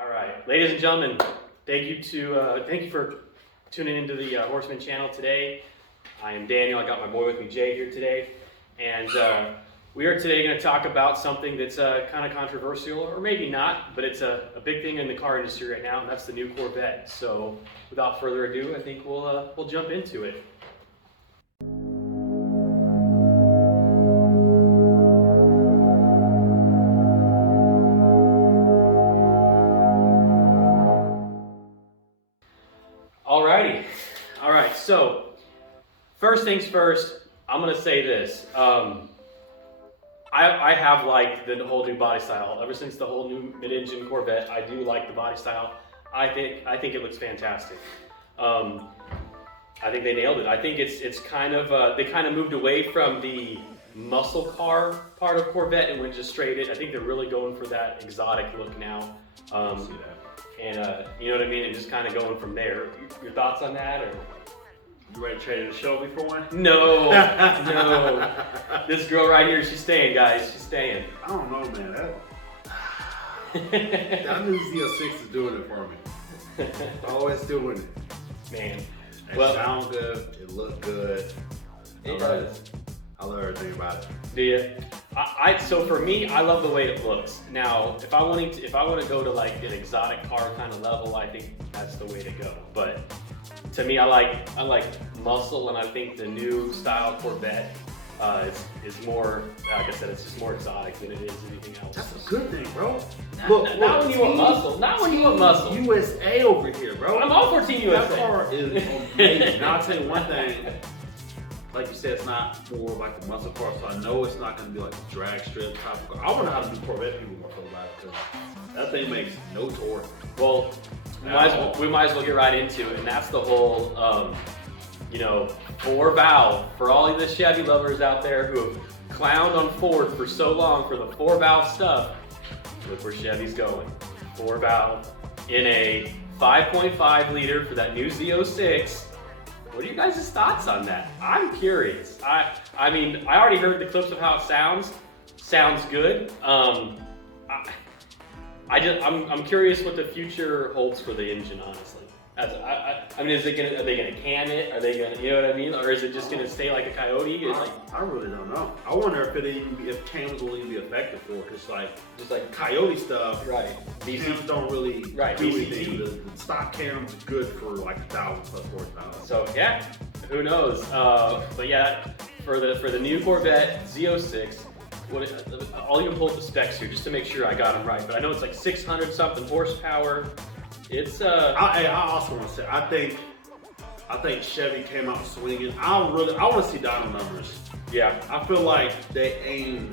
All right, ladies and gentlemen, thank you for tuning into the Horseman channel today. I am Daniel. I got my boy with me, Jay, here today, and we are today going to talk about something that's kind of controversial, or maybe not, but it's a big thing in the car industry right now, and that's the new Corvette. So, without further ado, I think we'll jump into it. All right, so first things first, I'm going to say this. I have liked the whole new body style. Ever since the whole new mid-engine Corvette, I do like the body style. I think it looks fantastic. I think they nailed it. I think it's kind of, they kind of moved away from the muscle car part of Corvette and went just straight in. I think they're really going for that exotic look now. And you know what I mean? And just kind of going from there. Your thoughts on that? Or? You ready to trade in the Shelby for one? No, no. This girl right here, she's staying, guys. She's staying. I don't know, man. That new Z06 is doing it for me. Always doing it. Man. It sounds good. It looks good. It does. I love everything about it. Do you? So for me, I love the way it looks. Now, if I want to go to like an exotic car kind of level, I think that's the way to go. But to me, I like muscle, and I think the new style Corvette is more, like I said, it's just more exotic than it is anything else. That's a good thing, bro. Look, not when you want muscle. Not when you want muscle. USA over here, bro. I'm all for Team USA. That car is amazing. Now, I'll tell you one thing. Like you said, it's not more like the muscle car, so I know it's not going to be like a drag strip type of car. I wonder how to do Corvette people more feel about it, because that thing makes no torque. Well, we might as well get right into it, and that's the whole, 4-valve. For all of the Chevy lovers out there who have clowned on Ford for so long for the 4-valve stuff, look where Chevy's going. 4-valve in a 5.5 liter for that new Z06. What are you guys' thoughts on that? I'm curious. I mean, I already heard the clips of how it sounds. Sounds good. I'm curious what the future holds for the engine, honestly. I mean, are they gonna can it? Are they gonna, you know what I mean? Or is it just gonna stay like a Coyote? I really don't know. I wonder if cams will even be effective for it, because just like Coyote stuff, right? Cams don't really do anything. The stock cam's good for like 1,000 plus horsepower. So yeah, who knows? But yeah, for the new Corvette Z06. I'll even pull up the specs here just to make sure I got them right. But I know it's like 600 something horsepower. It's I also want to say I think Chevy came out swinging. I want to see dyno numbers. Yeah, I feel like they aim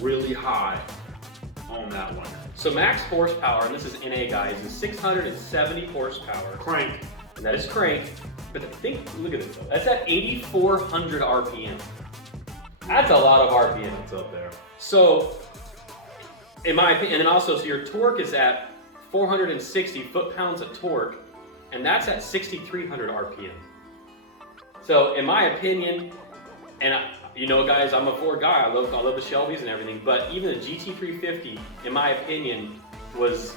really high on that one. So max horsepower, and this is NA guys, is 670 horsepower. Crank. And that is crank. But look at this though. That's at 8,400 RPM. That's a lot of RPM. It's up there. So, in my opinion, and then also, so your torque is at 460 foot-pounds of torque, and that's at 6,300 RPM. So, in my opinion, and guys, I'm a Ford guy. I love the Shelbys and everything, but even the GT350, in my opinion, it's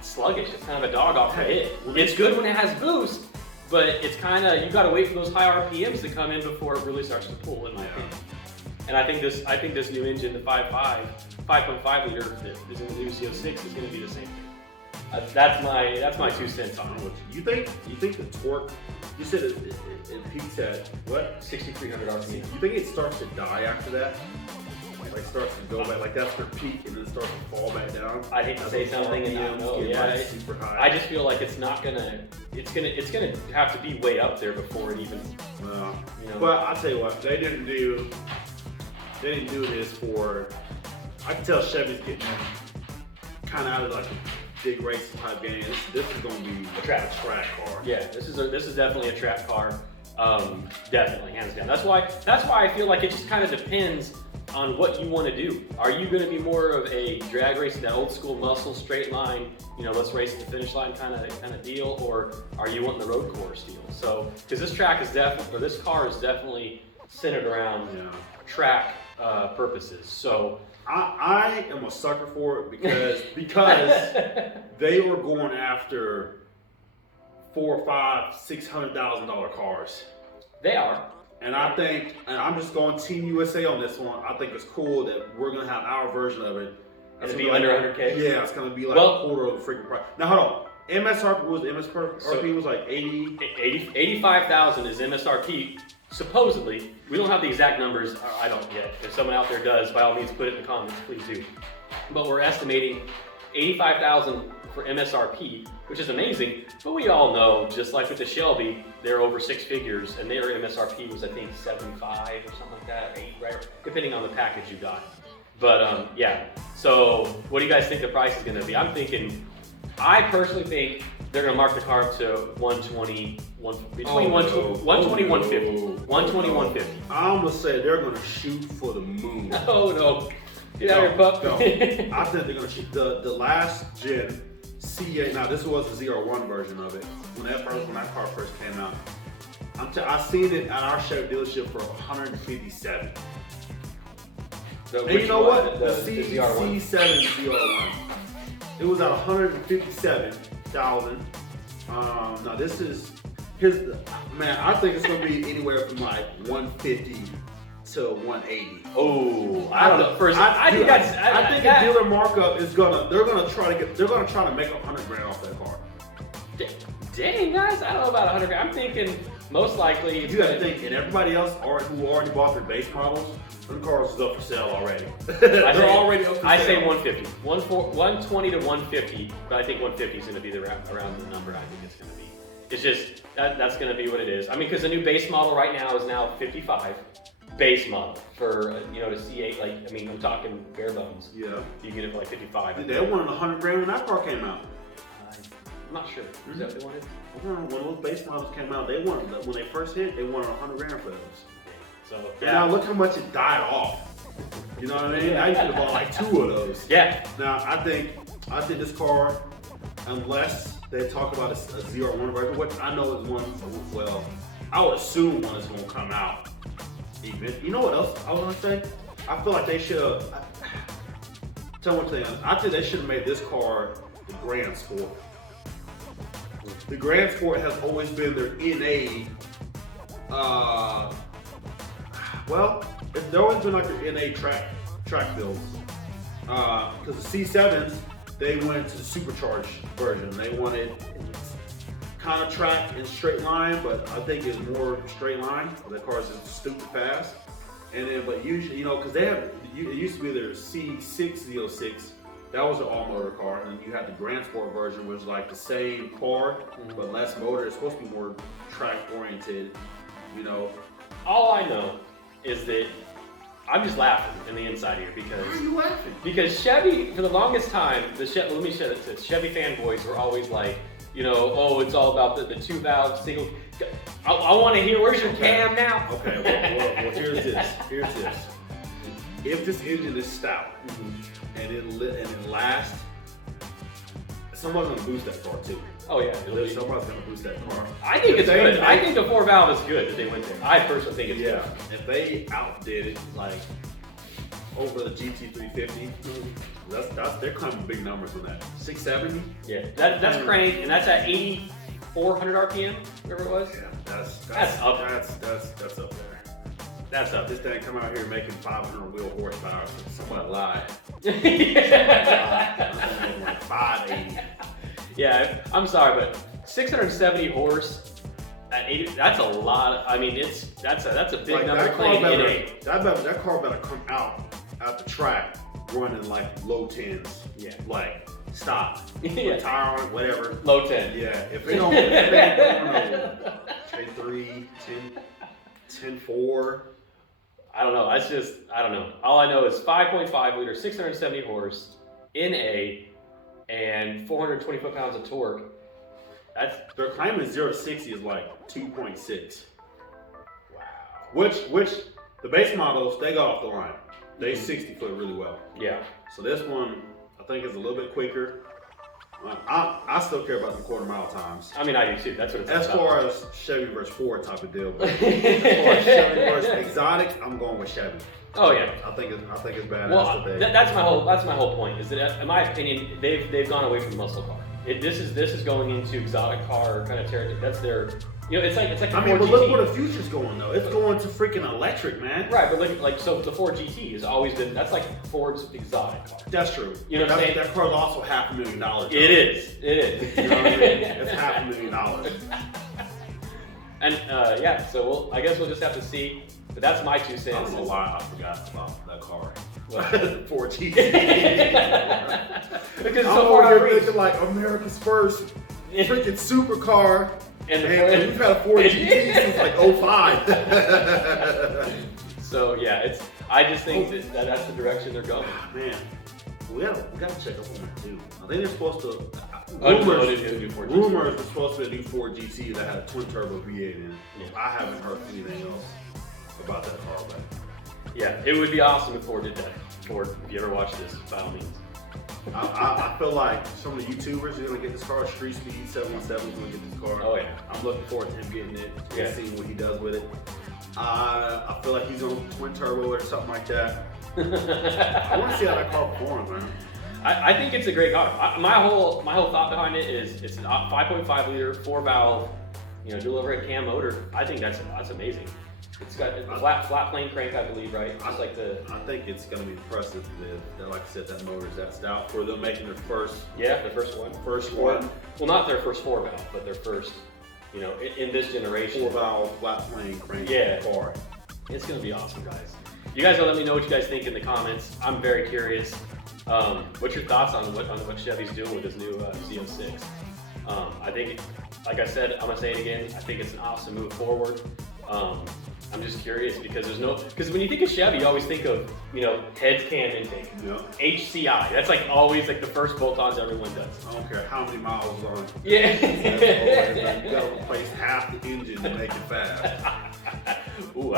sluggish. It's kind of a dog off the hit. It's good when it has boost, but it's kind of, you got to wait for those high RPMs to come in before it really starts to pull, in my opinion. And I think this new engine, the 5.5 liter that is in the new Z06 is going to be the same thing. That's my 2 cents on it. You think the torque? You said it peaks at what? 6,300 RPM. You think it starts to die after that? Like starts to go back, like that's their peak, and then starts to fall back down. I hate to say something, and I don't know. Yeah, super high. I just feel like it's gonna have to be way up there before it even. But I'll tell you what, they didn't do this for. I can tell Chevy's getting kind of out of like a big racing type game. This is going to be a track car. Yeah, this is definitely a track car. Definitely, hands down. That's why I feel like it just kind of depends on what you want to do. Are you going to be more of a drag race, that old school muscle, straight line, let's race to the finish line kind of deal, or are you wanting the road course deal? So, because this car is definitely centered around track purposes. So I am a sucker for it because they were going after $400,000, $500,000, $600,000 cars. They are. And I think, and I'm just going Team USA on this one. I think it's cool that we're gonna have our version of it. It's gonna be under 100K. Yeah, it's gonna be like a quarter of the freaking price. Now hold on. MSRP was like 85,000 is MSRP. Supposedly, we don't have the exact numbers. I don't yet. If someone out there does, by all means, put it in the comments. Please do. But we're estimating 85,000 for MSRP, which is amazing. But we all know, just like with the Shelby, they're over 6 figures, and their MSRP was I think 75 or something like that, 8, right? Depending on the package you got. But yeah. So, what do you guys think the price is going to be? I personally think they're going to mark the car up to 120, between 120, 150. 120, 150. I'm going to say they're going to shoot for the moon. Oh no. Get out of here, pup. No. I think they're going to shoot the last gen C8. Now, this was the Z01 version of it. When that car first came out. I seen it at our Chevy dealership for 157. And you know what? The C7 ZR1. It was at 157,000. Now this is I think it's gonna be anywhere from like 150 to 180. Oh, I don't know. I think the dealer markup is they're gonna try to make $100,000 off that car. Dang guys, I don't know about 100 grand. I'm thinking most likely. You gotta think, and everybody else who already bought their base models, them cars is up for sale already. They're already up for sale. I say 150, 120 to 150, but I think 150 is going to be around the number I think it's going to be. It's just that's going to be what it is. I mean, because the new base model right now is now 55 base model for the C8. Like, I mean, I'm talking bare bones. Yeah, you get it for like 55. They wanted $100,000 when that car came out. I'm not sure. Is that what they wanted? When those base models came out, they wanted when they first hit, they wanted $100,000 for those. So yeah. Now look how much it died off. You know what I mean? I should have bought like 2 of those. Yeah. Now I think this car, unless they talk about a ZR1 version, which I know is one. Well, I would assume one is going to come out. Even you know what else I was going to say? I feel like they should have. Tell me what you think. I think they should have made this car the Grand Sport. The Grand Sport has always been their NA. Well, it's always been like an NA track builds. Because the C7s, they went to the supercharged version. They wanted kind of track and straight line, but I think it's more straight line. The cars are stupid fast. And then, but usually, because it used to be their C6 Z06. That was an all-motor car, and you had the Grand Sport version, which was like the same car, but less motor. It's supposed to be more track-oriented, All I know is that I'm just laughing in the inside here because. Why are you laughing? Because Chevy, for the longest time, let me share this. Chevy fanboys were always like, oh, it's all about the 2-valve single. I want to hear, where's your cam now? Okay, well, here's this. If this engine is stout and it lasts, someone's gonna boost that car too. Oh yeah, somebody's gonna boost that car. I think it's good. I think the 4-valve is good that they went there. I personally think it's good. If they outdid it like over the GT350, they're climbing big numbers on that. 670. Yeah, that's crank, and that's at 8,400 RPM, whatever it was. Yeah, that's up. That's up there. That's up. This thing come out here making 500 wheel horsepower. Somebody lied. Yeah. I'm like 580. Yeah, I'm sorry, but 670 horse at 80, that's a lot. I mean, that's a big number. That car better come out at the track running like low 10s. Yeah. Like, stop. Yeah. Tire on it, whatever. Low 10. Yeah. If they don't, 10-3, 10-4. I don't know. I don't know. All I know is 5.5 liter, 670 horse, NA, and 420 foot-pounds of torque. Their claim is 0-60 is like 2.6. Wow. Which the base models, they got off the line. They 60 foot really well. Yeah. So this one, I think is a little bit quicker. I still care about the quarter mile times. I mean, I do too. That's what it's As about. far as Chevy versus Ford type of deal, but as far as Chevy versus exotic, I'm going with Chevy. Oh yeah. I think it's badass Well, today. that's my whole point. Is that, in my opinion, they've gone away from muscle car. This is going into exotic car kind of territory. That's their, it's like the I mean, Ford but look GT. where the future's going though. It's going to freaking electric, man. Right, but like so the Ford GT has always been, that's like Ford's exotic car. That's true. You know what I'm saying? That car's also $500,000. Though. It is. You know what I mean? It's $500,000. And yeah, so I guess we'll just have to see. But that's my 2 cents. I don't know why I forgot about that car. What? The Ford GT. Because it's so I'm far out over of here reach. thinking like America's first freaking supercar. And And we've had a Ford GT since like 05. So yeah, I just think that's the direction they're going. Man, we gotta check up on that too. I think they're supposed to. Rumors Rumors were supposed to be a new Ford GT that had a twin turbo V8 in it. Yeah. I haven't heard anything else about that car, but Yeah, it would be awesome if Ford did that. Ford, if you ever watch this, by all means. I feel like some of the YouTubers are gonna get this car. Street Speed 717 is gonna get this car. Oh yeah. I'm looking forward to him getting it, Yeah. seeing what he does with it. I feel like he's on twin turbo or something like that. I want to see how that car performs, man. I think it's a great car. My whole thought behind it is it's a 5.5 liter, 4-valve, dual overhead cam motor. I think that's amazing. It's got a flat plane crank, I believe, right? Just like the. I think it's going to be impressive that, like I said, that motor's that stout for them making their first. Yeah, their first one. First one. Well, not their first 4-valve, but their first, in this generation. 4-valve flat plane crank car. It's going to be awesome, guys. You guys will let me know what you guys think in the comments. I'm very curious. What's your thoughts on what Chevy's doing with his new Z06? I think, like I said, I'm gonna say it again. I think it's an awesome move forward. I'm just curious because when you think of Chevy, you always think of heads cam intake, HCI. That's like always like the first bolt-ons everyone does. I don't care how many miles on. Yeah. You gotta replace half the engine to make it fast. Ooh.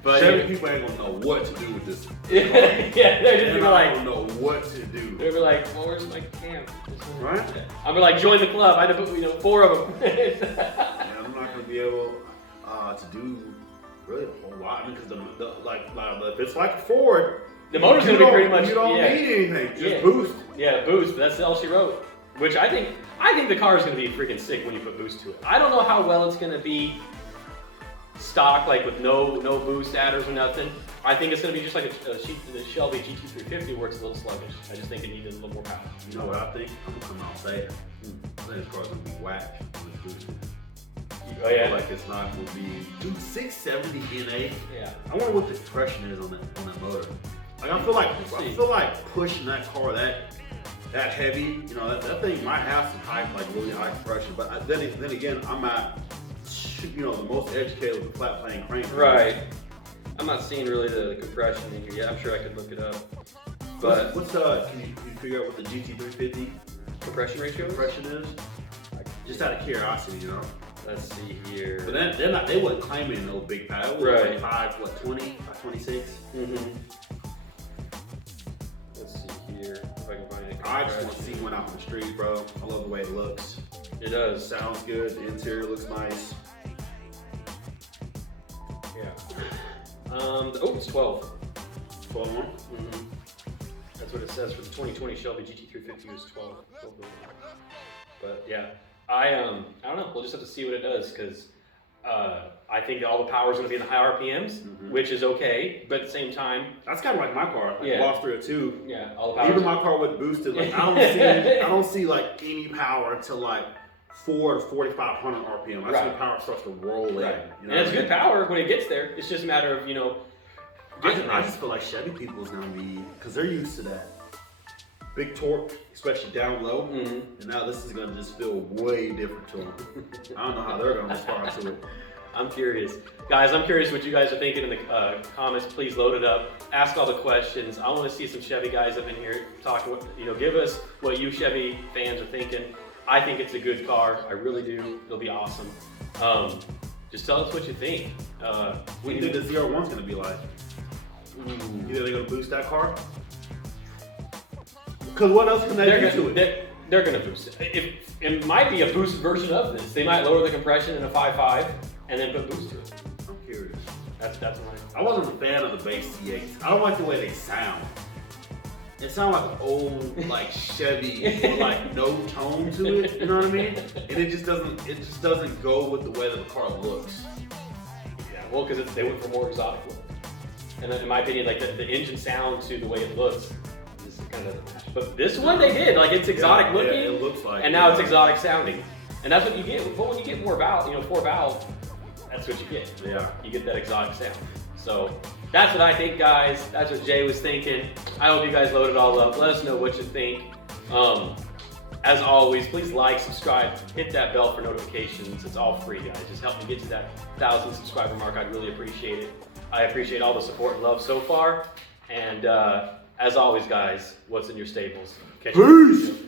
But Chevy people ain't gonna know what to do with this. Yeah, they're just gonna I don't know what to do. They're like, well, where's my cam? Right? I'm gonna like join the club. I had to put 4 of them. Yeah, I'm not gonna be able to do really a whole lot. I mean, because if it's like a Ford, the motor's gonna be pretty much. You don't need anything. Just boost. Yeah, boost. That's all she wrote. Which I think the car is gonna be freaking sick when you put boost to it. I don't know how well it's gonna be stock, like with no boost adders or nothing. I think it's going to be just like the Shelby GT350 where it's a little sluggish. I just think it needed a little more power. You know what I think? I'm going to come out and say it. I think this car's going to be whack when it's boosted. Oh yeah? Like it's not going to be 670 NA. Yeah. I wonder what the compression is on that motor. Like I feel like pushing that car that heavy, that thing might have some like really high compression. But then again, I'm not the most educated with the flat plane crank. Right. I'm not seeing really the compression in here yet. I'm sure I could look it up. But what's can you figure out what the GT350 compression ratio is? Just out of curiosity, Let's see here. But they wasn't claiming no big power. Right. 520, 526. Mm-hmm. Let's see here if I can find it. I just want to see one out on the street, bro. I love the way it looks. It does. Sounds good. The interior looks nice. Yeah. It's 12. 12 one? Mm-hmm. That's what it says for the 2020 Shelby GT350 is 12. But yeah, I don't know. We'll just have to see what it does because I think all the power is going to be in the high RPMs, which is okay. But at the same time, that's kind of like my car. Like Boss 302. Yeah, all the power. Even my car with boosted, like I don't see like any power until like 4 to 4,500 RPM. That's when the power starts to roll in. And it's good power when it gets there. It's just a matter of I just feel like Chevy people is gonna be, because they're used to that big torque, especially down low, and now this is gonna just feel way different to them. I don't know how they're gonna respond to it. I'm curious. Guys, I'm curious what you guys are thinking in the comments. Please load it up. Ask all the questions. I want to see some Chevy guys up in here talking. Give us what you Chevy fans are thinking. I think it's a good car. I really do. It'll be awesome. Just tell us what you think. What do you think the Z01's gonna be like? You think they're gonna boost that car? Because what else can they do to it? They're going to boost it. It might be a boosted version of this. They might lower the compression in a 5.5 and then put boost to it. I'm curious. That's my. I wasn't a fan of the base C8s. I don't like the way they sound. It sounds like an old, like Chevy, with like no tone to it. You know what I mean? And it just doesn't go with the way that the car looks. Yeah, well, because they went for more exotic look. And then, in my opinion, like the engine sound to the way it looks, this is kind of a match. But this one they did, like it's exotic looking. Yeah, it looks like. And now it's exotic sounding, and that's what you get. But when you get more valve, 4 valve, that's what you get. Yeah. You get that exotic sound. So that's what I think, guys. That's what Jay was thinking. I hope you guys load it all up. Let us know what you think. As always, please like, subscribe, hit that bell for notifications. It's all free, guys. Just help me get to that 1,000 subscriber mark. I'd really appreciate it. I appreciate all the support and love so far. And as always, guys, what's in your stables? Catch you next video.